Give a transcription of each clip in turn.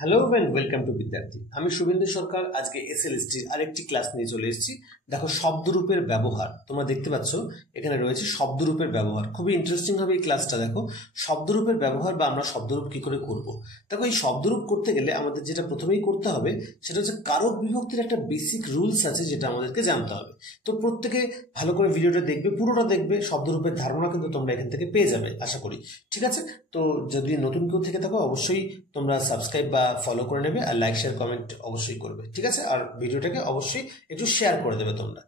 Hello and welcome to বিদ্যার্থী। আমি শুভেন্দু সরকার আজকে এসএলএসটির আরেকটি ক্লাস নিয়ে চলে এসেছি। দেখো, শব্দরূপের ব্যবহার তোমরা দেখতে পাচ্ছ, এখানে রয়েছে শব্দরূপের ব্যবহার। খুবই ইন্টারেস্টিং হবে এই ক্লাসটা। দেখো, শব্দরূপের ব্যবহার বা আমরা শব্দরূপ কি করে করব। দেখো, এই শব্দরূপ করতে গেলে আমাদের যেটা প্রথমেই করতে হবে সেটা হচ্ছে কারক বিভক্তির একটা বেসিক রুলস আছে, যেটা আমাদেরকে জানতে হবে। তো প্রত্যেকে ভালো করে ভিডিওটা দেখবে, পুরোটা দেখবে। শব্দরূপের ধারণা কিন্তু তোমরা এখান থেকে পেয়ে যাবে আশা করি। ঠিক আছে, তো যদি নতুন কেউ থেকে থাকো অবশ্যই তোমরা সাবস্ক্রাইব বা ফলো করে নেবে, আর লাইক শেয়ার কমেন্ট অবশ্যই করবে। ঠিক আছে, আর ভিডিওটাকে অবশ্যই একটু শেয়ার করে দেবে তোমরা।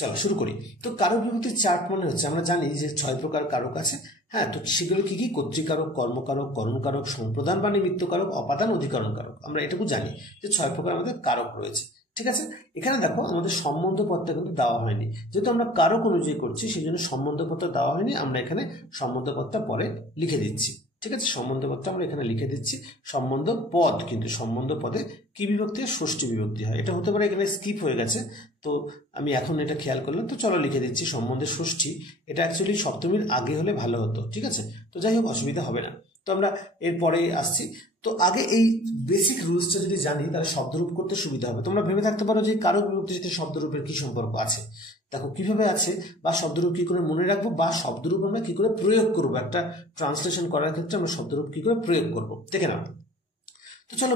চলো শুরু করি। তো কারক বিভক্তির চার্ট মনে হচ্ছে, আমরা জানি যে 6 প্রকার কারক আছে। হ্যাঁ, তো সেগুলো কি কি? কর্তৃকারক, কর্মকারক, করণকারক, সম্প্রদান বা নিমিত্ত কারক, অপাদান, অধিকরণ কারক। আমরা এটুকু জানি যে 6 প্রকার আমাদের কারক রয়েছে। ঠিক আছে, এখানে দেখো আমাদের সম্বন্ধ পদটা কিন্তু দেওয়া হয়নি, যেহেতু আমরা কারক অনুযায়ী করছি সেই জন্য সম্বন্ধ পদটা দেওয়া হয়নি। আমরা এখানে সম্বন্ধ পদটা পরে লিখে দিচ্ছি। ঠিক আছে, সম্বন্ধ পদটা আমরা এখানে লিখে দিচ্ছি। সম্বন্ধ পদ, কিন্তু সম্বন্ধ পদে কি বিভক্তি হয়? ষষ্ঠী বিভক্তি হয়। এটা হতে পারে এখানে স্কিপ হয়ে গেছে, তো আমি এখন এটা খেয়াল করলাম। তো চলো লিখে দিচ্ছি সম্বন্ধে ষষ্ঠী। এটা অ্যাকচুয়ালি সপ্তমীর আগে হলে ভালো হতো। ঠিক আছে, তো যাই হোক, অসুবিধা হবে না। তো আমরা এরপরে আসছি। তো আগে এই বেসিক রুলসটা যদি জানি তাহলে শব্দরূপ করতে সুবিধা হবে। তোমরা ভেবে থাকতে পারো যে কারক বিভক্তির সাথে শব্দরূপের কি সম্পর্ক আছে। দেখো কিভাবে আছে, বা শব্দরূপ কি করে মনে রাখবো, বা শব্দরূপ আমরা কি করে প্রয়োগ করবো। একটা ট্রান্সলেশন করার ক্ষেত্রে আমরা শব্দরূপ কি করে প্রয়োগ করবো দেখে নাও। তো চলো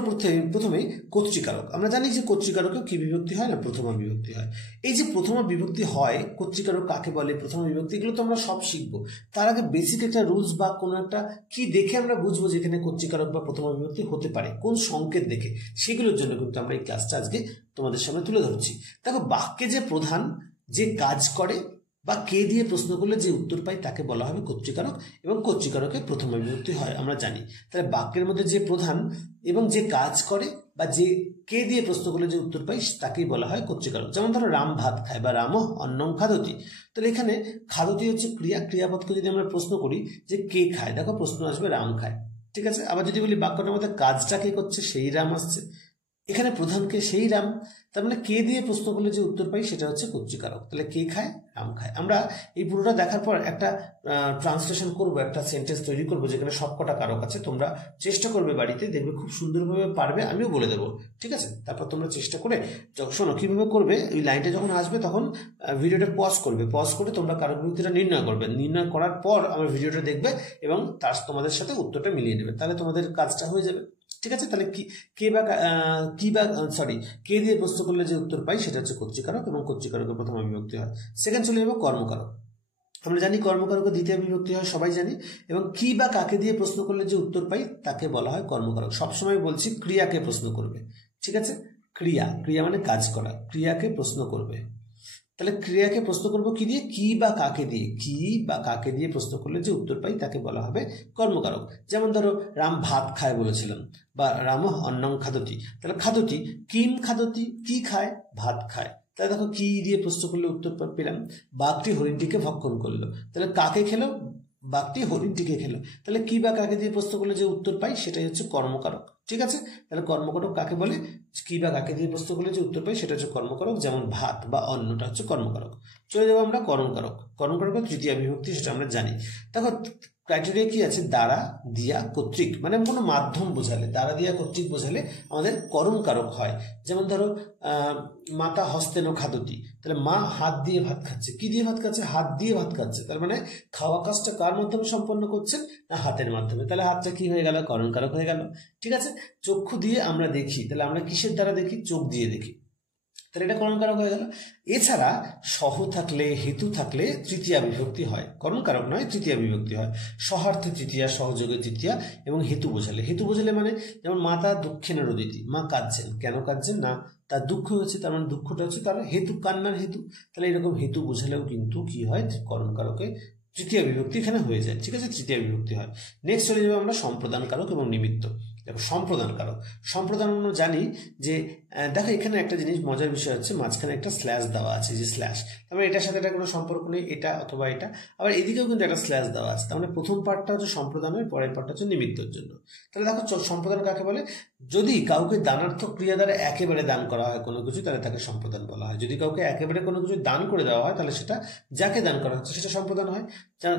প্রথমে কর্তৃকারক। আমরা জানি যে কর্তৃকারকেও কি বিভক্তি হয় না, প্রথমা বিভক্তি হয়। এই যে প্রথমা বিভক্তি হয়, কর্তৃকারক কাকে বলে, প্রথমা বিভক্তি, এগুলো তো আমরা সব শিখবো। তার আগে বেসিক একটা রুলস বা কোনো একটা কি দেখে আমরা বুঝবো যেখানে কর্তৃকারক বা প্রথমা বিভক্তি হতে পারে, কোন সংকেত দেখে, সেগুলোর জন্য কিন্তু আমরা এই ক্লাসটা আজকে তোমাদের সামনে তুলে ধরছি। দেখো, বাক্যে যে প্রধান যে কাজ করে বা কে দিয়ে প্রশ্ন করলে যে উত্তর পাই তাকে বলা হবে কর্তৃকারক, এবং কর্তৃকারকের প্রথমা বিভক্তি হয় আমরা জানি। তাহলে বাক্যের মধ্যে যে প্রধান এবং যে কাজ করে বা যে কে দিয়ে প্রশ্ন করলে যে উত্তর পাই তাকেই বলা হয় কর্তৃকারক। যেমন ধরো, রাম ভাত খায় বা রাম অন্নং খাদতি। তাহলে এখানে খাদতি হচ্ছে ক্রিয়াপদকে যদি আমরা প্রশ্ন করি যে কে খায়, দেখো প্রশ্ন আসবে রাম খায়। ঠিক আছে, আবার যদি বলি বাক্যটার মধ্যে কাজটা কে করছে, সেই রাম আসছে। এখানে প্রধানকে সেই রাম, তার মানে কে দিয়ে প্রশ্ন করলে যে উত্তর পাই সেটা হচ্ছে কর্তৃকারক। তাহলে কে খায়? রাম খায়। আমরা এই পুরোটা দেখার পর একটা ট্রান্সলেশন করব, একটা সেন্টেন্স তৈরি করব যেখানে সবকটা কারক আছে। তোমরা চেষ্টা করবে বাড়িতে, দেখবে খুব সুন্দরভাবে পারবে, আমিও বলে দেবো। ঠিক আছে, তারপর তোমরা চেষ্টা করে শোনো কিভাবে করবে। এই লাইনটা যখন আসবে তখন ভিডিওটা পজ করবে, পজ করে তোমরা কারক বিভক্তিটা নির্ণয় করবে। নির্ণয় করার পর আমার ভিডিওটা দেখবে এবং তার তোমাদের সাথে উত্তরটা মিলিয়ে নেবে, তাহলে তোমাদের কাজটা হয়ে যাবে। ঠিক আছে, তাহলে কে দিয়ে প্রশ্ন করলে যে উত্তর পাই সেটা হচ্ছে কর্তৃকারক, এবং কর্তৃকারকের প্রথমা বিভক্তি হয়। সেকেন্ড চলে যাবো কর্মকারক। আমরা জানি কর্মকারকের দ্বিতীয় বিভক্তি হয়, সবাই জানি। এবং কি বা কাকে দিয়ে প্রশ্ন করলে যে উত্তর পাই তাকে বলা হয় কর্মকারক। সবসময় বলছি ক্রিয়াকে প্রশ্ন করবে। ঠিক আছে, ক্রিয়া মানে কাজ করা, ক্রিয়াকে প্রশ্ন করবে। তাহলে ক্রিয়াকে প্রশ্ন করবো কি দিয়ে? কি বা কাকে দিয়ে। কি বা কাকে দিয়ে প্রশ্ন করলে যে উত্তর পাই তাকে বলা হবে কর্মকারক। যেমন ধরো, রাম ভাত খায় বলেছিলাম, বা রাম অন্নং খাদতি। তাহলে খাদতি, কিম খাদতি, কি খায়? ভাত খায়। তাহলে দেখো, কি দিয়ে প্রশ্ন করলে উত্তর পেলাম। বাঘটি হরিণটিকে ভক্ষণ করলো। তাহলে কাকে খেলো? বাঘটি হরিণটিকে খেলো। তাহলে কি বা কাকে দিয়ে প্রশ্ন করলে যে উত্তর পাই সেটাই হচ্ছে কর্মকারক। ঠিক আছে, তাহলে কর্মকারক কাকে বলে? কি বা কাকে দিয়ে প্রশ্ন করলে যে উত্তর পাই সেটা হচ্ছে কর্মকারক। যেমন ভাত বা অন্নটা হচ্ছে কর্মকারক। চলে যাবো আমরা করণকারক। করণকারকের তৃতীয় বিভক্তি, সেটা আমরা জানি। দেখো ক্রাইটেরিয়া কি আছে? দ্বারা, দিয়া, কর্তৃক, মানে কোনো মাধ্যম বোঝালে, দ্বারা দিয়া কর্তৃক বোঝালে আমাদের করণকারক হয়। যেমন ধরো, মাতা হস্তেন খাদতি। তাহলে মা হাত দিয়ে ভাত খাচ্ছে। কি দিয়ে ভাত খাচ্ছে? হাত দিয়ে ভাত খাচ্ছে। তার মানে খাওয়া কাজটা কার মাধ্যমে সম্পন্ন করছেন? না, হাতের মাধ্যমে। তাহলে হাতটা কি হয়ে গেল? করণকারক হয়ে গেল। ঠিক আছে, চক্ষু দিয়ে আমরা দেখি, তাহলে আমরা কিসের দ্বারা দেখি? চোখ দিয়ে দেখি, তাহলে এটা করণকারক হয়ে গেল। এছাড়া সহ থাকলে, হেতু থাকলে তৃতীয়া বিভক্তি হয়, করণকারক নয়, তৃতীয়া বিভক্তি হয়। সহার্থে তৃতীয়া, সহযোগে তৃতীয়া, এবং হেতু বোঝালে। হেতু বোঝালে মানে, যেমন মাতা দুঃখেন রোদিতি, মা কাঁদছেন। কেন কাঁদছেন? না, তার দুঃখ হয়েছে, তার মানে দুঃখটা হচ্ছে তার হেতু, কান্নার হেতু। তাহলে এরকম হেতু বোঝালেও কিন্তু কি হয়? করণকারকে তৃতীয় বিভক্তি এখানে হয়ে যায়। ঠিক আছে, তৃতীয় বিভক্তি হয়। নেক্সট চলে যাবে আমরা সম্প্রদান কারক এবং নিমিত্ত। দেখো, সম্প্রদান কারক, সম্প্রদান আমরা জানি যে, দেখো এখানে একটা জিনিস মজার বিষয় হচ্ছে, মাঝখানে একটা স্ল্যাশ দেওয়া আছে, যে স্ল্যাশ, তার মানে এটার সাথে এটা কোনো সম্পর্ক নেই, এটা অথবা এটা। আবার এদিকেও কিন্তু একটা স্ল্যাশ দেওয়া আছে, তার মানে প্রথম পার্টটা হচ্ছে সম্প্রদানের, পরের পার্টটা হচ্ছে নিমিত্তর জন্য। তাহলে দেখো, সম্প্রদান কাকে বলে? যদি কাউকে দানার্থক ক্রিয়া দ্বারা একেবারে দান করা হয় কোনো কিছু, তাহলে তাকে সম্প্রদান বলা হয়। যদি কাউকে একেবারে কোনো কিছু দান করে দেওয়া হয়, তাহলে সেটা যাকে দান করা হচ্ছে সেটা সম্প্রদান হয়।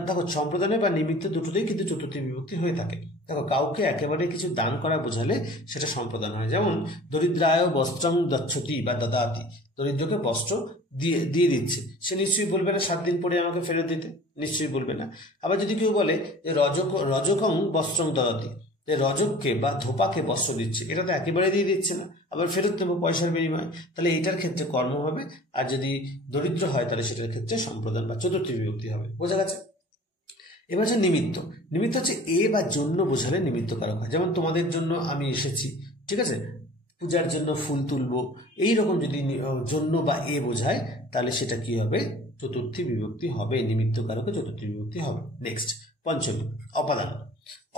দেখো সম্প্রদানে বা নিমিত্ত দুটোতেই কিন্তু চতুর্থী বিভক্তি হয়ে থাকে। দেখো কাউকে একেবারে কিছু দান করা বোঝালে সেটা সম্প্রদান হয়। যেমন দরিদ্রায় বস্ত্রং দচ্ছতি বা দদাতি, দরিদ্রকে বস্ত্র দিয়ে দিয়ে দিচ্ছে, সে নিশ্চয়ই বলবে না 7 দিন পরে আমাকে ফেরত দিতে, নিশ্চয়ই বলবে না। আবার যদি কেউ বলে যে রজকং বস্ত্রং দদাতি, যে রজককে বা ধোপাকে বস্ত্র দিচ্ছে, এটা তো একেবারে দিয়ে দিচ্ছে না, আবার ফেরত দেবো পয়সার বিনিময়ে, তাহলে এইটার ক্ষেত্রে কর্ম হবে। আর যদি দরিদ্র হয় তাহলে সেটার ক্ষেত্রে সম্প্রদান বা চতুর্থী বিভক্তি হবে। বোঝা গেছে? এবার হচ্ছে নিমিত্ত। নিমিত্ত হচ্ছে এ বা জন্য বোঝালে নিমিত্ত কারক হয়। যেমন তোমাদের জন্য আমি এসেছি, ঠিক আছে, পূজার জন্য ফুল তুলবো, এইরকম যদি জন্য বা এ বোঝায় তাহলে সেটা কি হবে? চতুর্থী বিভক্তি হবে, নিমিত্ত কারকে চতুর্থী বিভক্তি হবে। নেক্সট পঞ্চমী, অপাদান।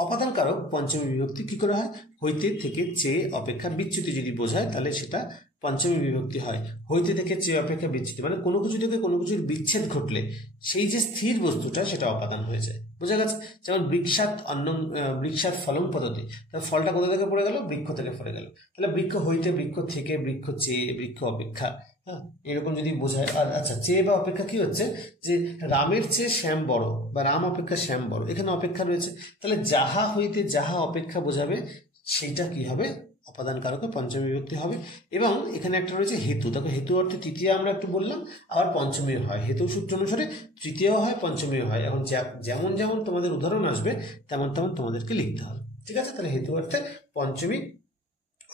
অপাদান কারক পঞ্চমী বিভক্তি কি করে হয়? হইতে থেকে চেয়ে অপেক্ষা বিচ্যুতি যদি বোঝায় তাহলে সেটা পঞ্চমী বিভক্তি হয়। হইতে থেকে চেয়ে অপেক্ষা বিচ্যুতি মানে কোনো কিছু থেকে কোনো কিছুর বিচ্ছেদ ঘটলে সেই যে স্থির বস্তুটা সেটা অপাদান হয়ে যায়। বোঝা গেছে? যেমন বৃক্ষাত ফলং পদ্ধতি, ফলটা কোথা থেকে পড়ে গেল? বৃক্ষ থেকে পড়ে গেল। তাহলে বৃক্ষ হইতে, বৃক্ষ থেকে, বৃক্ষ চেয়ে, বৃক্ষ অপেক্ষা, হ্যাঁ, এরকম যদি বোঝায়। আর আচ্ছা, চেয়ে বা অপেক্ষা কি হচ্ছে? যে রামের চেয়ে শ্যাম বড় বা রাম অপেক্ষা শ্যাম বড়, এখানে অপেক্ষা রয়েছে। তাহলে যাহা হইতে যাহা অপেক্ষা বোঝাবে সেইটা কি হবে? অপাদান কারকে পঞ্চমী বিভক্তি হবে। এবং এখানে একটা রয়েছে হেতু। দেখো হেতু অর্থে তৃতীয় আমরা একটু বললাম, আবার পঞ্চমী হয়। হেতু সূত্র অনুসারে তৃতীয় হয়, পঞ্চমী হয়। এখন যেমন যেমন তোমাদের উদাহরণ আসবে তেমন তেমন তোমাদেরকে লিখতে হবে। ঠিক আছে? তাহলে হেতু অর্থে পঞ্চমী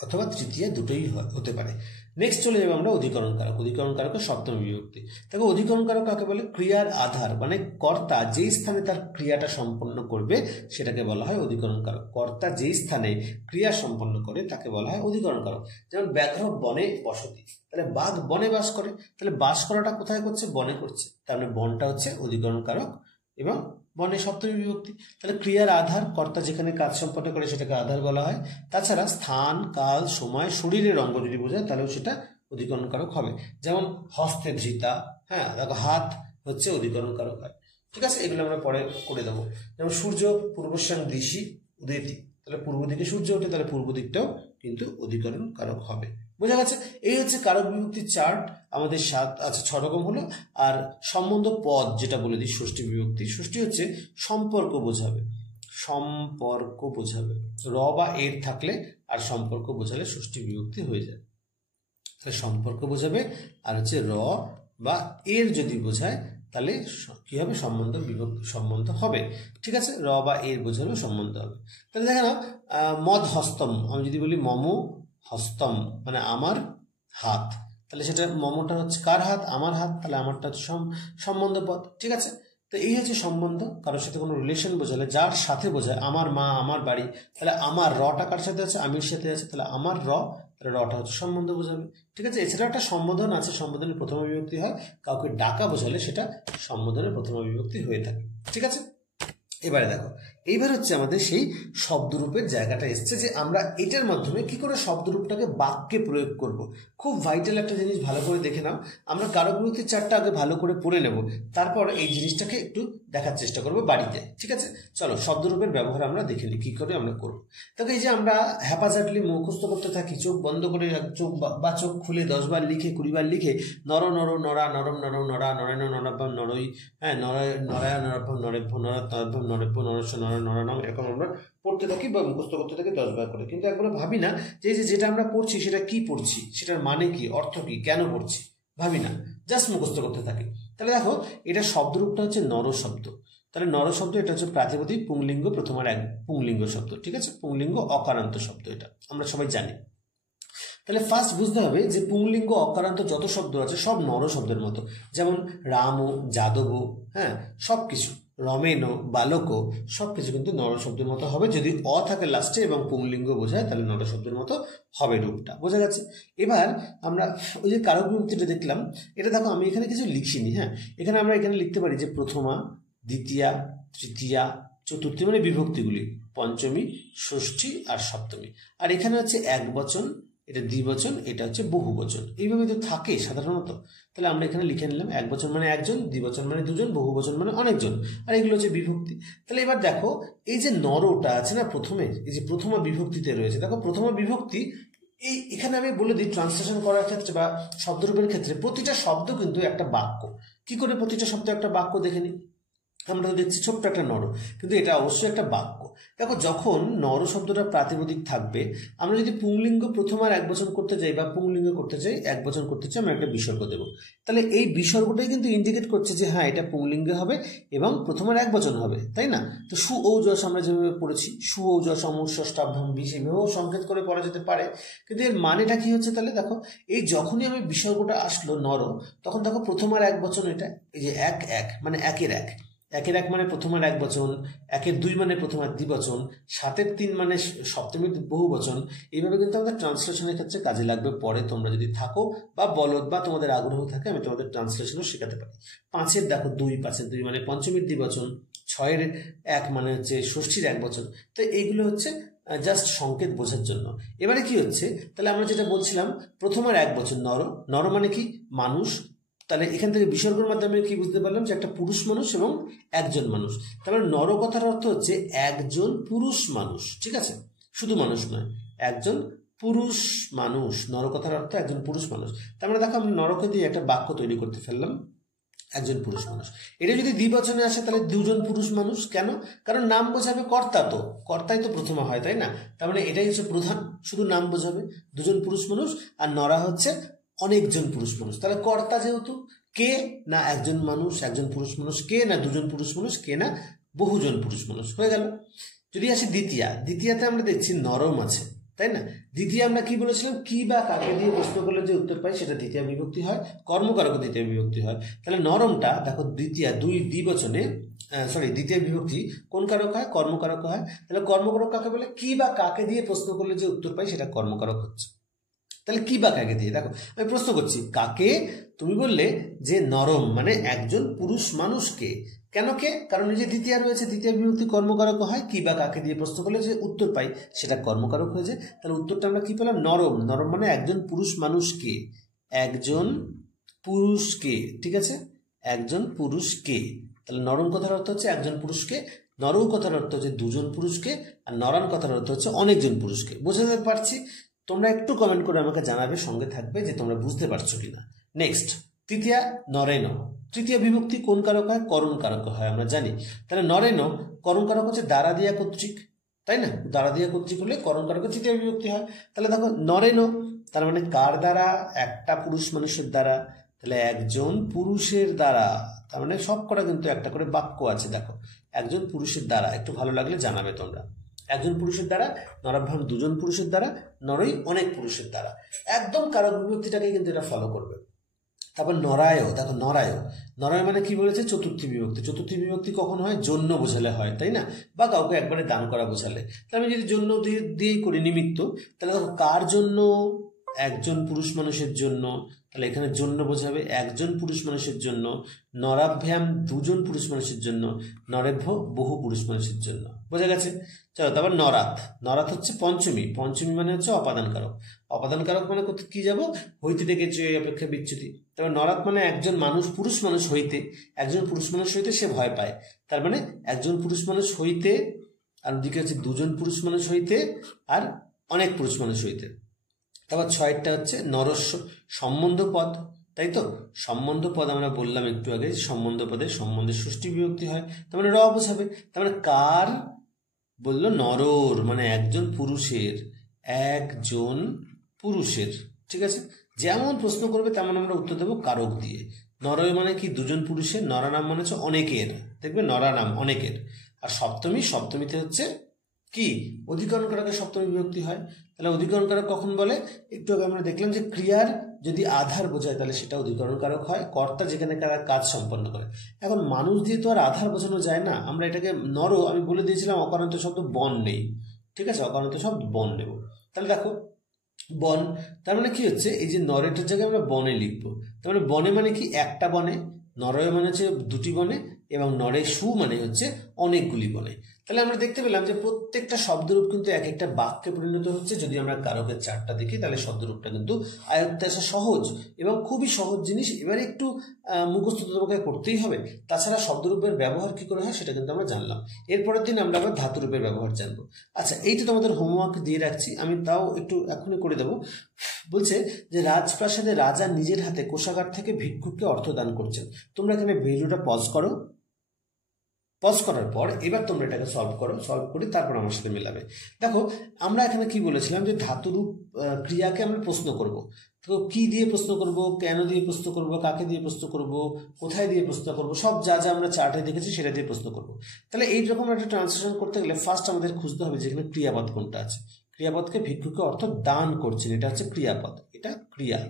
অথবা তৃতীয় দুটোই হতে পারে। নেক্সট চলে যাবো আমরা অধিকরণ কারক। অধিকরণ কারকের সপ্তমী বিভক্তি। দেখো অধিকরণ কারক কাকে বলে? ক্রিয়ার আধার মানে কর্তা যেই স্থানে তার ক্রিয়াটা সম্পন্ন করবে সেটাকে বলা হয় অধিকরণ কারক। কর্তা যেই স্থানে ক্রিয়া সম্পন্ন করে তাকে বলা হয় অধিকরণ কারক। যেমন ব্যাঘ্র বনে বসতি, তাহলে বাঘ বনে বাস করে, তাহলে বাস করাটা কোথায় করছে? বনে করছে, তার মানে বনটা হচ্ছে অধিকরণ কারক এবং বনে সপ্তমী বিভক্তি। তাহলে ক্রিয়ার আধার, কর্তা যেখানে কাজ সম্পন্ন করে সেটাকে আধার বলা হয়। তাছাড়া স্থান, কাল, সময়, শরীরের অঙ্গ যদি বোঝায় তাহলেও সেটা অধিকরণ কারক হবে। যেমন হস্তে ধৃতা, হ্যাঁ দেখো হাত হচ্ছে অধিকরণ কারক হয়। ঠিক আছে? এগুলো আমরা পরে করে দেবো। যেমন সূর্য পূর্বশ্যাং দিশি উদয়তি, তাহলে পূর্ব দিকে সূর্য ওঠে, তাহলে পূর্ব দিকটাও কিন্তু অধিকরণ কারক হবে। বোঝা গেছে? এই হচ্ছে কারক বিভক্তির চার্ট। আমাদের 6 রকম হলো। আর সম্বন্ধ পদ যেটা বলে দিই ষষ্ঠী বিভক্তি। ষষ্ঠী হচ্ছে সম্পর্ক বোঝাবে, সম্পর্ক বোঝাবে। র বা এর থাকলে আর সম্পর্ক বোঝালে ষষ্ঠী বিভক্তি হয়ে যায়। তাহলে সম্পর্ক বোঝাবে, আর হচ্ছে র বা এর যদি বোঝায় তাহলে কি হবে? সম্বন্ধ হবে। ঠিক আছে? র বা এর বোঝালে সম্বন্ধ হবে। তাহলে দেখে নাও, মদ হস্তম, আমি যদি বলি মম হস্তম মানে আমার হাত, তাহলে সেটা মমটা হচ্ছে কার হাত? আমার হাত, তাহলে আমারটা হচ্ছে সম্বন্ধ পদ। ঠিক আছে? তো এই হচ্ছে সম্বন্ধ। কারোর সাথে কোনো রিলেশন বোঝালে যার সাথে বোঝায়, আমার মা, আমার বাড়ি, তাহলে আমার রটা কার সাথে আছে? আমির সাথে আছে, তাহলে আমার তাহলে রটা হচ্ছে সম্বন্ধ বোঝাবে। ঠিক আছে? এছাড়াও একটা সম্বোধন আছে, সম্বোধনের প্রথম বিভক্তি হয়। কাউকে ডাকা বোঝালে সেটা সম্বোধনের প্রথম বিভক্তি হয়ে থাকে। ঠিক আছে? এবারে দেখো, এইবার হচ্ছে আমাদের সেই শব্দরূপের জায়গাটা এসছে, যে আমরা এটার মাধ্যমে কি করে শব্দরূপটাকে বাক্যে প্রয়োগ করব। খুব ভাইটাল একটা জিনিস, ভালো করে দেখে নাও। আমরা কারক বিভক্তির চারটা আগে ভালো করে পড়ে নেব, তারপর এই জিনিসটাকে একটু দেখার চেষ্টা করবো বাড়িতে। ঠিক আছে? চলো শব্দরূপের ব্যবহার আমরা দেখে নিই কি করে আমরা করবো। দেখো এই যে আমরা হ্যাপাজাটলি মুখস্থ করতে থাকি, চোখ বন্ধ করে, চোখ বা চোখ খুলে 10 বার লিখে, 20 বার লিখে, নর নর নরা, নরম নরম নরা, নরেন নরাভ্যাম নরই, হ্যাঁ নরায় নরাভ্যাম নরেভ্য নরা, তরাভ্যাম নরেভ্য নরস্য নর নরানম, এরকম আমরা পড়তে থাকি বা মুখস্থ করতে থাকি 10 বার করে। কিন্তু একবার ভাবি না যে যেটা আমরা পড়ছি সেটা কি পড়ছি, সেটার মানে কি, অর্থ কি, কেন পড়ছি, ভাবি না, জাস্ট মুখস্থ করতে থাকি। তাহলে দেখো এটা শব্দরূপটা হচ্ছে নর শব্দ। তাহলে নর শব্দ এটা হচ্ছে প্রাতিপদিক পুংলিঙ্গ প্রথমার এক পুংলিঙ্গ শব্দ। ঠিক আছে? পুংলিঙ্গ অকারান্ত শব্দ, এটা আমরা সবাই জানি। তাহলে ফার্স্ট বুঝতে হবে যে পুংলিঙ্গ অকারান্ত যত শব্দ আছে সব নর শব্দের মতো। যেমন রাম, যাদব, হ্যাঁ সব কিছু, রমেন, বালক, সব কিছু কিন্তু নর শব্দের মতো হবে। যদি অ থাকে লাস্টে এবং পুংলিঙ্গ বোঝায় তাহলে নর শব্দের মতো হবে রূপটা। বোঝা গেছে? এবার আমরা ওই যে কারক বিভক্তিটা দেখলাম, এটা দেখো আমি এখানে কিছু লিখিনি। হ্যাঁ, আমরা এখানে লিখতে পারি যে প্রথমা, দ্বিতীয়া, তৃতীয়া, চতুর্থী মানে বিভক্তিগুলি, পঞ্চমী, ষষ্ঠী আর সপ্তমী। আর এখানে হচ্ছে এক বচন, এটা দ্বিবচন, এটা হচ্ছে বহু বচন, এইভাবে তো থাকে সাধারণত। তাহলে আমরা এখানে লিখে নিলাম এক বচন মানে একজন, দ্বিবচন মানে দুজন, বহু বচন মানে অনেকজন, আর এগুলো হচ্ছে বিভক্তি। তাহলে এবার দেখো এই যে নরটা আছে না প্রথমে, এই যে প্রথমা বিভক্তিতে রয়েছে, দেখো প্রথমা বিভক্তি এখানে আমি বলে দিই ট্রান্সলেশন করার ক্ষেত্রে বা শব্দরূপের ক্ষেত্রে প্রতিটা শব্দ কিন্তু একটা বাক্য। কি করে প্রতিটা শব্দ একটা বাক্য দেখে নিই। আমরা তো দেখছি ছোট্ট একটা নর, কিন্তু এটা অবশ্যই একটা বাক্য। দেখো, যখন নর শব্দটা প্রাতিপদিক থাকবে, আমরা যদি পুংলিঙ্গ প্রথম আর একবচন করতে চাই বা পুংলিঙ্গ করতে চাই, একবচন করতে চাই, আমরা একটা বিসর্গ দেবো। তাহলে এই বিসর্গটাই কিন্তু ইন্ডিকেট করছে যে হ্যাঁ, এটা পুংলিঙ্গে হবে এবং প্রথম আর একবচন হবে, তাই না? তো সু ঔ যশ আমরা যেভাবে পড়েছি, সু ঔ যশ অমূর্ষষ্টাভ্যাম বি, সেভাবেও সংকেত করে পড়া যেতে পারে। কিন্তু এর মানেটা কি হচ্ছে তাহলে? দেখো, এই যখনই আমি বিসর্গটা আসলো নর, তখন দেখো প্রথম আর একবচন, এটা এই যে এক এক মানে একের এক, একের এক মানে প্রথম আর একবচন, একের দুই মানে প্রথম আর দ্বিবচন, সাতের তিন মানে সপ্তমীর বহুবচন। এইভাবে কিন্তু আমাদের ট্রান্সলেশনের ক্ষেত্রে কাজে লাগবে। পরে তোমরা যদি থাকো বা বলো বা তোমাদের আগ্রহ থাকে, আমি তোমাদের ট্রান্সলেশনও শেখাতে পারি। পাঁচের দেখো দুই, পাঁচের দুই মানে পঞ্চমীর দ্বিবচন, ছয়ের এক মানে হচ্ছে ষষ্ঠীর একবচন। তো এইগুলো হচ্ছে জাস্ট সংকেত বোঝার জন্য। এবারে কি হচ্ছে, তাহলে আমরা যেটা বলছিলাম, প্রথম আর একবচন নর, নর মানে কি মানুষ। তাহলে এখান থেকে বিসর্গের মাধ্যমে কি বুঝতে পারলাম যে একটা পুরুষ মানুষ এবং একজন মানুষ। তারপরে নর কথার অর্থ হচ্ছে একজন পুরুষ মানুষ, ঠিক আছে? শুধু মানুষ নয়, একজন পুরুষ মানুষ। নর কথার অর্থ একজন পুরুষ মানুষ। তার মানে দেখো, আমরা নরকে দিয়ে একটা বাক্য তৈরি করতে ফেললাম, একজন পুরুষ মানুষ। এটা যদি দ্বিবচনে আসে তাহলে দুজন পুরুষ মানুষ। কেন? কারণ নাম বোঝাবে কর্তা, তো কর্তাই তো প্রথমে হয়, তাই না? তার মানে এটাই হচ্ছে প্রধান, শুধু নাম বোঝাবে দুজন পুরুষ মানুষ। আর নরা হচ্ছে অনেকজন পুরুষ মানুষ। তাহলে কর্তা যেহেতু, কে না একজন মানুষ, একজন পুরুষ মানুষ, কে না দুজন পুরুষ মানুষ, কে না বহুজন পুরুষ মানুষ, হয়ে গেল। যদি আসি দ্বিতীয়া, দ্বিতীয়াতে আমরা দেখছি নরম আছে, তাই না? দ্বিতীয় আমরা কি বলেছিলাম, কি বা কাকে দিয়ে প্রশ্ন করলে যে উত্তর পাই সেটা দ্বিতীয় বিভক্তি হয়, কর্মকারক দ্বিতীয় বিভক্তি হয়। তাহলে নরমটা দেখো, দ্বিতীয়া দুই দ্বিবচনে, দ্বিতীয় বিভক্তি কোন কারক হয়? কর্মকারক হয়। তাহলে কর্মকারক কাকে বলে? কি বা কাকে দিয়ে প্রশ্ন করলে যে উত্তর পাই সেটা কর্মকারক হচ্ছে। তাহলে কি বা কাকে দিয়ে, দেখো আমি প্রশ্ন করছি কাকে, তুমি বললে যে নরম মানে একজন পুরুষ মানুষকে। কেন কে? কারণ এই যে দ্বিতীয় রয়েছে, দ্বিতীয় বিভক্তি কর্মকারক হয়। কি বা কাকে দিয়ে প্রশ্ন করলে যে উত্তর পাই সেটা কর্মকারক হয়ে যায়। তাহলে উত্তরটা আমরা কি পেলাম? নরম। নরম মানে একজন পুরুষ মানুষকে, একজন পুরুষকে, ঠিক আছে? একজন পুরুষকে। তাহলে নরম কথার অর্থ হচ্ছে একজন পুরুষকে, নরম কথার অর্থ হচ্ছে দুজন পুরুষকে, আর নরান কথার অর্থ হচ্ছে অনেকজন পুরুষকে। বোঝাতে পারছি? তোমরা একটু কমেন্ট করে আমাকে জানাবে, সঙ্গে থাকবে, যে তোমরা বুঝতে পারছো কিনা। নেক্সট, তৃতীয়া নরেন। তৃতীয় বিভক্তি কোন কারক হয়? করণ কারক হয়, আমরা জানি। তাহলে নরেন করণ কারক হচ্ছে দ্বারা দিয়া কর্তৃক, তাই না? দ্বারা দিয়া কর্তৃক হলে করণ কারক তৃতীয় বিভক্তি হয়। তাহলে দেখো নরেন, তার মানে কার দ্বারা? একটা পুরুষ মানুষের দ্বারা। তাহলে একজন পুরুষের দ্বারা, তার মানে সব কটা কিন্তু একটা করে বাক্য আছে। দেখো, একজন পুরুষের দ্বারা, একটু ভালো লাগলে জানাবে তোমরা। একজন পুরুষের দ্বারা, নরাভ্যাম দুজন পুরুষের দ্বারা, নরই অনেক পুরুষের দ্বারা। একদম কারক বিভক্তিটাকে কিন্তু এটা ফলো করবে। তারপর নরায়, দেখো নরায়, নরায় মানে কি বলেছে? চতুর্থী বিভক্তি। চতুর্থী বিভক্তি কখন হয়? জন্য বোঝালে হয়, তাই না? বা কাউকে একবারে দান করা বোঝালে। তাহলে আমি যদি জন্য দিয়েই করি নিমিত্ত, তাহলে দেখো কার জন্য? একজন পুরুষ মানুষের জন্য। তাহলে এখানে জন্য বোঝাবে একজন পুরুষ মানুষের জন্য। নরাভ্যাম দুজন পুরুষ মানুষের জন্য, নরেভ্য বহু পুরুষ মানুষের জন্য। বোঝা গেছে? চলো, তারপর নরাত। নরাত হচ্ছে পঞ্চমী। পঞ্চমী মানে হচ্ছে অপাদান কারক। অপাদান কারক মানে কি যাব? হইতে থেকে চেয়ে অপেক্ষা বিচ্যুতি। তারপর নরাত মানে একজন মানুষ, পুরুষ মানুষ হইতে, একজন পুরুষ মানুষ হইতে সে ভয় পায়। তার মানে একজন পুরুষ মানুষ হইতে, আর ওদিকে হচ্ছে দুজন পুরুষ মানুষ হইতে, আর অনেক পুরুষ মানুষ হইতে। তারপর ছয়টা হচ্ছে নরস্য, সম্বন্ধ পদ, তাই তো? সম্বন্ধ পদ আমরা বললাম একটু আগে, সম্বন্ধ পদে সম্বন্ধের ষষ্ঠী বিভক্তি হয়, তার মানে র বোঝাবে। তার মানে কার বললো? নরর, মানে একজন পুরুষের, একজন পুরুষের, ঠিক আছে? যেমন প্রশ্ন করবে তেমন আমরা উত্তর দেবো কারক দিয়ে। নরয় মানে কি? দুজন পুরুষের। নরা নাম মানে হচ্ছে অনেকের, দেখবে নরা নাম অনেকের। আর সপ্তমী, সপ্তমীতে হচ্ছে কি? অধিকরণ কারকে সপ্তমী বিভক্তি হয়। তাহলে অধিকরণ কারক কখন বলে? একটু আগে আমরা দেখলাম যে ক্রিয়ার যদি আধার বোঝায় তাহলে সেটা অধিকরণ কারক হয়, কর্তা যেখানে কাজ সম্পন্ন করে। এখন মানুষ দিয়ে তো আর আধার বোঝানো যায় না, আমরা এটাকে আমি বলে দিয়েছিলাম অকারান্ত শব্দ বন নেই, ঠিক আছে? অকারান্ত শব্দ বন নেব। তাহলে দেখো বন, তার মানে কি হচ্ছে? এই যে নরেটার জায়গায় আমরা বনে লিখবো। তার মানে বনে মানে কি? একটা বনে। নরয় মানে হচ্ছে দুটি বনে, এবং নরে সু মানে হচ্ছে অনেকগুলি বনে। তাহলে আমরা দেখতে পেলাম যে প্রত্যেকটা শব্দরূপ কিন্তু এক একটা বাক্যে পরিণত হচ্ছে। যদি আমরা কারকের চারটা দেখি তাহলে শব্দরূপটা কিন্তু আয়ত্তে আসা সহজ, এবং খুবই সহজ জিনিস। এবারে একটু মুখস্থ তোমাকে করতেই হবে। তাছাড়া শব্দরূপের ব্যবহার কি করে হয় সেটা কিন্তু আমরা জানলাম। এরপরের দিন আমরা আবার ধাতুরূপের ব্যবহার জানবো। আচ্ছা, এইটা তোমাদের হোমওয়ার্ক দিয়ে রাখছি, আমি তাও একটু এখনই করে দেবো। বলছে যে রাজপ্রাসাদে রাজা নিজের হাতে কোষাগার থেকে ভিক্ষুককে অর্থ দান করছেন। তোমরা এখানে ভিডিওটা পজ করো। পজ করার পর এবার তোমরা এটাকে সলভ করো, সলভ করে তারপর আমার সাথে মেলাবে। দেখো আমরা এখানে কি বলেছিলাম যে ধাতুরূপ ক্রিয়াকে আমরা প্রশ্ন করব। তো কি দিয়ে প্রশ্ন করব, কেন দিয়ে প্রশ্ন করব, কাকে দিয়ে প্রশ্ন করব, কোথায় দিয়ে প্রশ্ন করব, সব যা যা আমরা চার্টে দেখেছি সেটা দিয়ে প্রশ্ন করব। তাহলে এইরকম একটা ট্রান্সলেশন করতে গেলে ফার্স্ট আমাদের খুঁজতে হবে যেখানে ক্রিয়াপদ কোনটা আছে। ক্রিয়াপদকে ভিক্ষুকে অর্থ দান করছেন, এটা হচ্ছে ক্রিয়াপদ, এটা ক্রিয়া।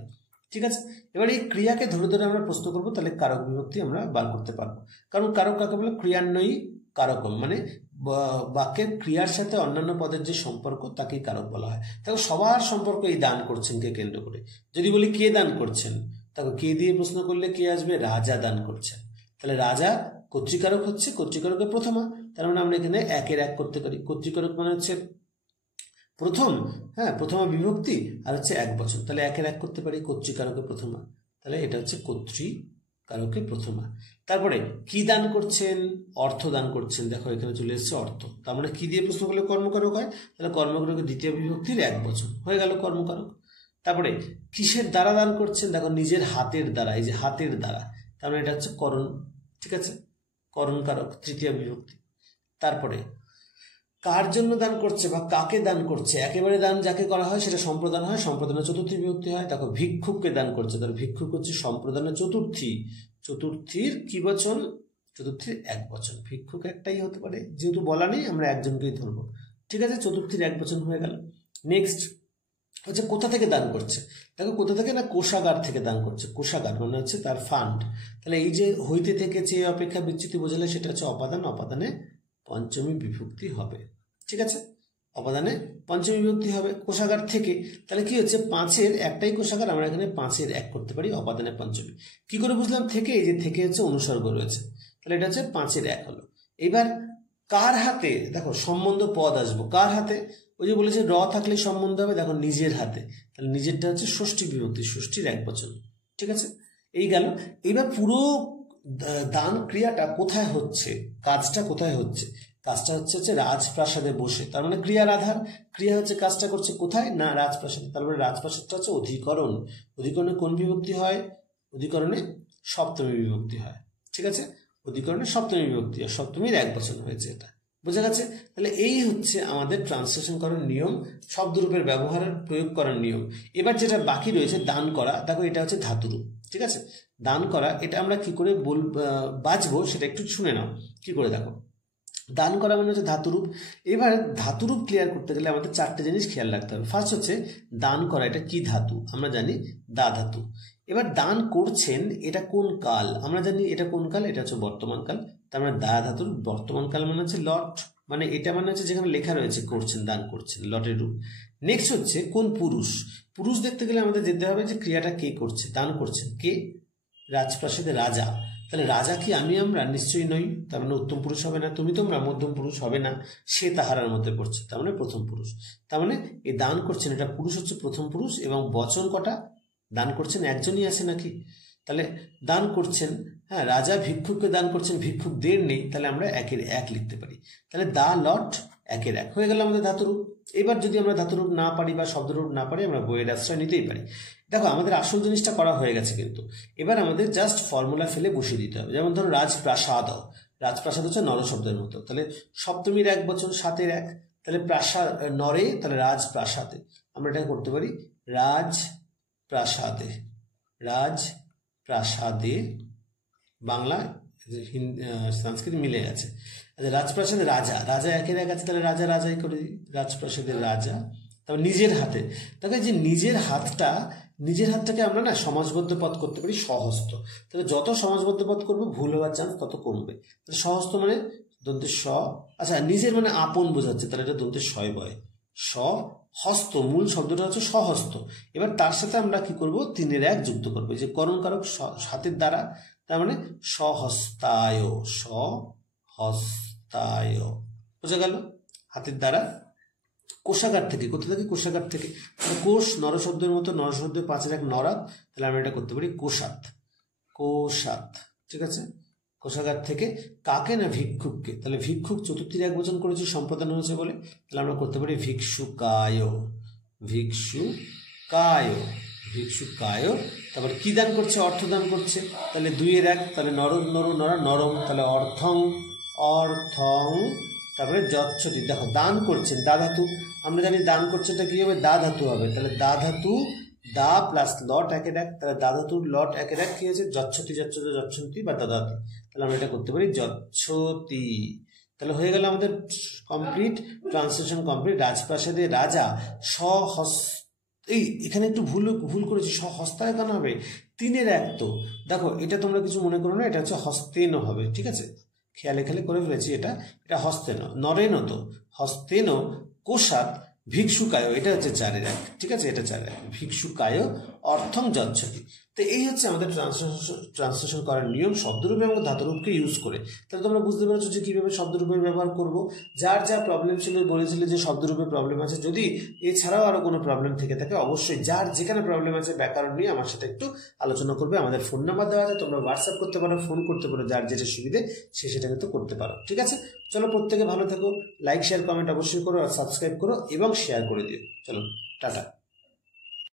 ঠিক আছে, এবার এই ক্রিয়াকে ধরে ধরে আমরা প্রশ্ন করব, তাহলে কারক বিভক্তি আমরা বার করতে পারবো। কারণ কারক কাকে বলে? ক্রিয়ান্বয়ী কারকম, মানে বাক্যের ক্রিয়ার সাথে অন্যান্য পদের যে সম্পর্ক তাকেই কারক বলা হয়। তাহলে সবার সম্পর্ক এই দান করছেন কে কেন্দ্র করে। যদি বলি কে দান করছেন, তাকে কে দিয়ে প্রশ্ন করলে কে আসবে? রাজা দান করছেন। তাহলে রাজা কর্তৃকারক হচ্ছে, কর্তৃকারকের প্রথমা, তার মানে আমরা এখানে একের এক করতে পারি। কর্তৃকারক মানে হচ্ছে প্রথম, হ্যাঁ, প্রথমা বিভক্তি আর হচ্ছে এক বচন, তাহলে একের এক করতে পারি কর্তৃকারকে প্রথমা, তাহলে এটা হচ্ছে কর্তৃকারকে প্রথমা। তারপরে কি দান করছেন? অর্থ দান করছেন, দেখো এখানে চলে এসেছে অর্থ, তার মানে কি দিয়ে প্রশ্ন করলে কর্মকারক হয়? তাহলে কর্মকারকের দ্বিতীয় বিভক্তির এক বচন হয়ে গেল কর্মকারক। তারপরে কিসের দ্বারা দান করছেন? দেখো নিজের হাতের দ্বারা, এই যে হাতের দ্বারা, তার মানে এটা হচ্ছে করণ, ঠিক আছে, করণকারক তৃতীয় বিভক্তি। তারপরে কার জন্য দান করছে বা কাকে দান করছে, একেবারে দান যাকে করা হয় সেটা সম্প্রদান হয়, সম্প্রদানের চতুর্থী বিভক্তি হয়। দেখো ভিক্ষুককে দান করছে, তাহলে ভিক্ষুক হচ্ছে সম্প্রদানের চতুর্থী, চতুর্থীর কি বচন? চতুর্থীর এক বচন। ভিক্ষুক একটাই হতে পারে, যেহেতু বলা নেই আমরা একজনকেই ধরবো, ঠিক আছে, চতুর্থীর এক বচন হয়ে গেল। নেক্সট হচ্ছে কোথা থেকে দান করছে, দেখো কোথা থেকে না, কোষাগার থেকে দান করছে, কোষাগার মানে হচ্ছে তার ফান্ড। তাহলে এই যে হইতে থেকে চেয়ে অপেক্ষা বিচ্যুতি বোঝালে সেটা হচ্ছে অপাদান, অপাদানে পঞ্চমী বিভক্তি হবে, ঠিক আছে, অপাদানে পঞ্চমী বিভক্তি হবে কোষাগার থেকে। তাহলে কি হচ্ছে, পাঁচের একটাই কোষাগার, আমরা এখানে পাঁচের এক করতে পারি, অপাদানে পঞ্চমী। কি করে বুঝলাম থেকে? এই যে থেকে হচ্ছে অনুসর্গ রয়েছে, তাহলে এটা হচ্ছে পাঁচের এক হলো। এবার কার হাতে, দেখো সম্বন্ধ পদ আসবো, কার হাতে? ওই যে বলেছে র থাকলে সম্বন্ধ হবে, দেখো নিজের হাতে, তাহলে নিজেরটা হচ্ছে ষষ্ঠী বিভক্তি, ষষ্ঠীর এক বচন, ঠিক আছে, এই গেল। এবার পুরো দান ক্রিয়াটা কোথায় হচ্ছে, কাজটা কোথায় হচ্ছে? কাজটা হচ্ছে রাজপ্রাসাদে বসে, তার মানে ক্রিয়ার আধার, ক্রিয়া হচ্ছে কাজটা করছে কোথায় না, রাজপ্রাসাদে। তারপরে রাজপ্রাসাদটা হচ্ছে অধিকরণ, অধিকরণে কোন বিভক্তি হয়? অধিকরণে সপ্তমী বিভক্তি হয়, ঠিক আছে, অধিকরণে সপ্তমী বিভক্তি, আর সপ্তমীর এক বচন হয়েছে, এটা বোঝা গেছে। তাহলে এই হচ্ছে আমাদের ট্রান্সলেশন করার নিয়ম, শব্দরূপের ব্যবহারের প্রয়োগ করার নিয়ম। এবার যেটা বাকি রয়েছে দান করা, দেখো এটা হচ্ছে ধাতুরূপ, ঠিক আছে, দান করা এটা আমরা কি করে বাঁচবো সেটা একটু শুনে নাও কি করে। দেখো দান করা মানে হচ্ছে ধাতুরূপ। এবার ধাতুরূপ ক্লিয়ার করতে গেলে আমাদের চারটে জিনিস খেয়াল রাখতে হবে। ফার্স্ট হচ্ছে দান করা, এটা কি ধাতু? আমরা জানি দা ধাতু। এবার দান করছেন, এটা কোন কাল? আমরা জানি এটা কোন কাল, এটা হচ্ছে বর্তমান কাল। তার মানে দা ধাতুর বর্তমান কাল মানে হচ্ছে লট, মানে এটা মানে হচ্ছে যেখানে লেখা রয়েছে করছেন, দান করছেন, লটের রূপ। নেক্সট হচ্ছে কোন পুরুষ? পুরুষ দেখতে গেলে আমাদের যেতে হবে যে ক্রিয়াটা কে করছে, দান করছেন কে? রাজপ্রাসাদে রাজা। তাহলে রাজা কি আমরা? নিশ্চয়ই নই, তার মানে উত্তম পুরুষ হবে না, তুমি তোমরা মধ্যম পুরুষ হবে না, সে তাহারার মধ্যে পড়ছে, তার মানে প্রথম পুরুষ। তার মানে এই দান করছেন এটা পুরুষ হচ্ছে প্রথম পুরুষ, এবং বচন কটা? দান করছেন একজনই আছে নাকি? তাহলে দান করছেন, হ্যাঁ, রাজা ভিক্ষুককে দান করছেন, ভিক্ষুকদের নেই, তাহলে আমরা একের এক লিখতে পারি। তাহলে দা লট একের এক হয়ে গেল আমাদের ধাতুরূপ। এবার যদি আমরা ধাতুরূপ না পারি বা শব্দরূপ না পারি, আমরা বইয়ের আশ্রয় নিতেই পারি। দেখো আমাদের আসল জিনিসটা করা হয়ে গেছে, কিন্তু এবার আমাদের জাস্ট ফর্মুলা ফেলে বসিয়ে দিতে হবে। যেমন ধরো রাজপ্রাসাদ, রাজপ্রাসাদ হচ্ছে নর শব্দের মতো, তাহলে সপ্তমীর এক বচন, সাতের এক, তাহলে প্রাসাদ নরে, তাহলে রাজপ্রাসাদে আমরা এটা করতে পারি রাজপ্রাসাদে, রাজপ্রাসাদে, বাংলা সংস্কৃত মিলে গেছে। আচ্ছা রাজপ্রাসাদে রাজা, রাজা একের এক আছে, তাহলে রাজা রাজাই করে দিই, রাজপ্রাসাদের রাজা। তারপর নিজের হাতে, দেখো যে নিজের হাতটাকে আমরা না সমাজবদ্ধ পদ করতে পারি সহস্ত। তাহলে যত সমাজবদ্ধ পদ করবো ভুল হওয়ার চান্স তত কমবে। তাহলে সহস্ত মানে দন্তের স, আচ্ছা নিজের মানে আপন বোঝাচ্ছে, তাহলে এটা দন্তের শয় বয়, সহস্ত, মূল শব্দটা হচ্ছে সহস্ত। এবার তার সাথে আমরা কি করব, তিনের এক যুক্ত করবো, যে করণ কারক হাতের দ্বারা, তার মানে সহস্তায়, সহস্তায়, বোঝা গেল, হাতের দ্বারা। কোষাগার থেকে, কোথা থেকে? কোষাগার থেকে, কোষ নর শব্দের মতো, নর শব্দের পাঁচের এক নরাত, তাহলে আমরা এটা করতে পারি কোষাত, কোষাত, ঠিক আছে, কোষাগার থেকে। কাকে না? ভিক্ষুককে, তাহলে ভিক্ষুক চতুর্থীর এক বচন করেছি, সম্প্রদান হয়েছে বলে, তাহলে আমরা করতে পারি ভিক্ষুকায়, ভিক্ষুকায়, ভিক্ষুকায়। তারপর কি দান করছে? অর্থ দান করছে, তাহলে দুইয়ের এক, তাহলে নর নর নরা নরম, তাহলে অর্থং, অর্থং, তারপরে যচ্ছতি। দেখো দান করছেন, দা ধাতু, আমরা জানি দান করছেনটা কি হবে, দা ধাতু হবে, তাহলে দা ধাতু, দা প্লাস লট একের এক, তাহলে দা ধাতুর লট একের এক কি হয়েছে, যচ্ছতি যচ্ছতি যচ্ছন্তি বা দাদাতি, তাহলে আমরা এটা করতে পারি যচ্ছতি। তাহলে হয়ে গেল আমাদের কমপ্লিট, ট্রান্সলেশন কমপ্লিট। রাজপ্রাসাদে রাজা এই এখানে একটু ভুল করেছি, স্বহস্তায় কেন হবে, তিনের এক তো, দেখো এটা তোমরা কিছু মনে করো না, এটা হচ্ছে হস্তেন হবে, ঠিক আছে, খেয়ালে খেলে করে ফেলেছি, এটা হস্তেন, নরেন তো হস্তেন কোষাত ভিক্ষুকায়, এটা হচ্ছে চারের এক, ঠিক আছে, এটা চারের এক, ভিক্ষুকায় অর্থং যচ্ছতি। তো এই হচ্ছে আমাদের ট্রান্সলেশন করার নিয়ম, শব্দরূপে এবং ধাতুরূপকে ইউজ করে। তাহলে তোমরা বুঝতে পেরেছো যে কীভাবে শব্দরূপের ব্যবহার করব। যার যা প্রবলেম ছিল, বলেছিলে যে শব্দরূপে প্রবলেম আছে, যদি এছাড়াও আরও কোনো প্রবলেম থেকে থাকে অবশ্যই যার যেখানে প্রবলেম আছে ব্যাকরণ নিয়ে আমার সাথে একটু আলোচনা করবে। আমাদের ফোন নাম্বার দেওয়া আছে, তোমরা হোয়াটসঅ্যাপ করতে পারো, ফোন করতে পারো, যার যেটা সুবিধে সে সেটা কিন্তু করতে পারো, ঠিক আছে। চলো প্রত্যেকে ভালো থেকো, লাইক শেয়ার কমেন্ট অবশ্যই করো, আর সাবস্ক্রাইব করো এবং শেয়ার করে দিও। চলো টাটা।